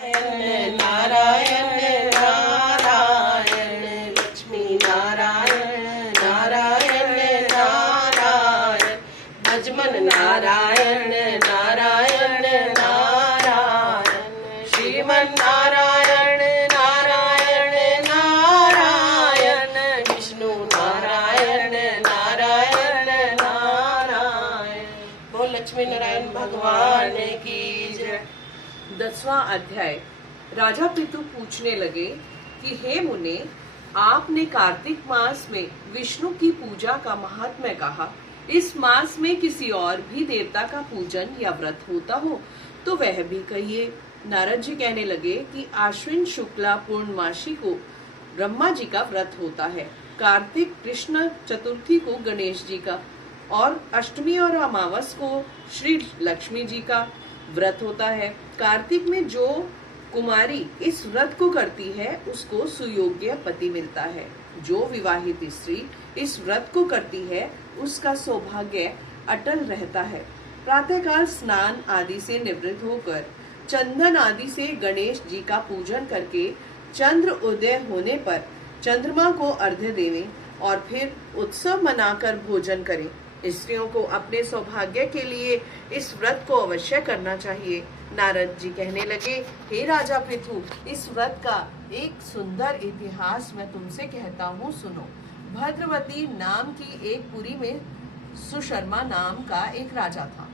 नारायण नारायण लक्ष्मी नारायण नारायण नारायण भजमन नारायण नारायण नारायण श्रीमन नारायण नारायण नारायण विष्णु नारायण नारायण नारायण। बोल लक्ष्मी नारायण भगवान की जय। 10वां अध्याय। राजा पितु पूछने लगे कि हे मुने, आपने कार्तिक मास में विष्णु की पूजा का महात्म्य कहा। इस मास में किसी और भी देवता का पूजन या व्रत होता हो तो वह भी कहिए। नारद जी कहने लगे कि आश्विन शुक्ला पूर्णमासी को ब्रह्मा जी का व्रत होता है, कार्तिक कृष्ण चतुर्थी को गणेश जी का, और अष्टमी और अमावस को श्री लक्ष्मी जी का व्रत होता है। कार्तिक में जो कुमारी इस व्रत को करती है उसको सुयोग्य पति मिलता है। जो विवाहित स्त्री इस व्रत को करती है उसका सौभाग्य अटल रहता है। प्रातःकाल स्नान आदि से निवृत्त होकर चंदन आदि से गणेश जी का पूजन करके चंद्र उदय होने पर चंद्रमा को अर्घ्य देवे और फिर उत्सव मनाकर भोजन करें। स्त्रियों को अपने सौभाग्य के लिए इस व्रत को अवश्य करना चाहिए। नारद जी कहने लगे, हे राजा पृथु, इस व्रत का एक सुंदर इतिहास मैं तुमसे कहता हूँ, सुनो। भद्रवती नाम की एक पुरी में सुशर्मा नाम का एक राजा था।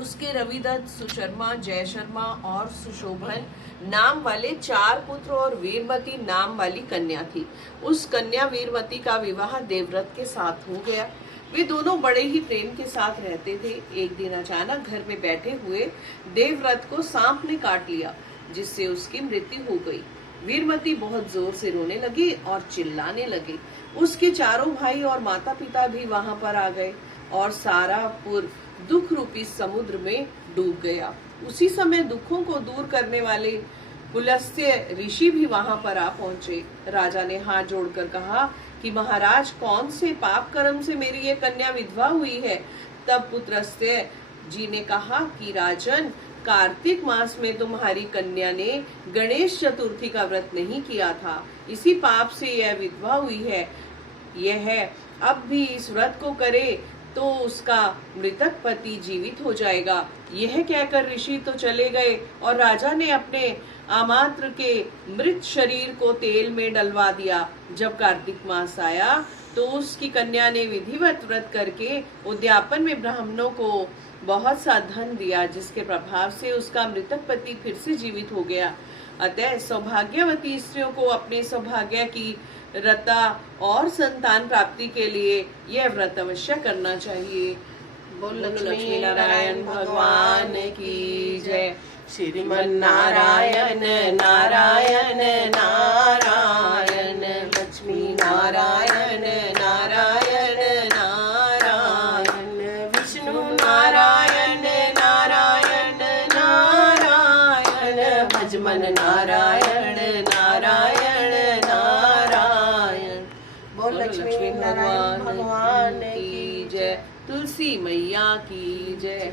उसके रविदत्त, सुशर्मा, जय शर्मा और सुशोभन नाम वाले 4 पुत्र और वीरमती नाम वाली कन्या थी। उस कन्या वीरमती का विवाह देवव्रत के साथ हो गया। वे दोनों बड़े ही प्रेम के साथ रहते थे। एक दिन अचानक घर में बैठे हुए देवव्रत को सांप ने काट लिया, जिससे उसकी मृत्यु हो गई। वीरमती बहुत जोर से रोने लगी और चिल्लाने लगी। उसके चारों भाई और माता पिता भी वहां पर आ गए और सारा पुर दुख रूपी समुद्र में डूब गया। उसी समय दुखों को दूर करने वाले पुलस्त्य ऋषि भी वहां पर आ पहुंचे। राजा ने हाथ जोड़कर कहा कि महाराज, कौन से पाप कर्म से मेरी ये कन्या विधवा हुई है। तब पुलस्त्य जी ने कहा कि राजन, कार्तिक मास में तुम्हारी कन्या ने गणेश चतुर्थी का व्रत नहीं किया था, इसी पाप से यह विधवा हुई है। यह अब भी इस व्रत को करे तो उसका मृतक पति जीवित हो जाएगा। यह कहकर ऋषि तो चले गए और राजा ने अपने अमात्र के मृत शरीर को तेल में डलवा दिया। जब कार्तिक मास आया तो उसकी कन्या ने विधिवत व्रत करके उद्यापन में ब्राह्मणों को बहुत सा धन दिया, जिसके प्रभाव से उसका मृतक पति फिर से जीवित हो गया। अतः सौभाग्यवती स्त्रियों को अपने सौभाग्य की रता और संतान प्राप्ति के लिए यह व्रत अवश्य करना चाहिए। बोल लक्ष्मी नारायण भगवान की जय। श्रीमन नारायण नारायण नारायण लक्ष्मी नारायण नारायण नारायण विष्णु नारायण नारायण नारायण भजमन नारायण नारायण नारायण। बोल लक्ष्मी नारायण भगवान की जय। तुलसी मैया की जय।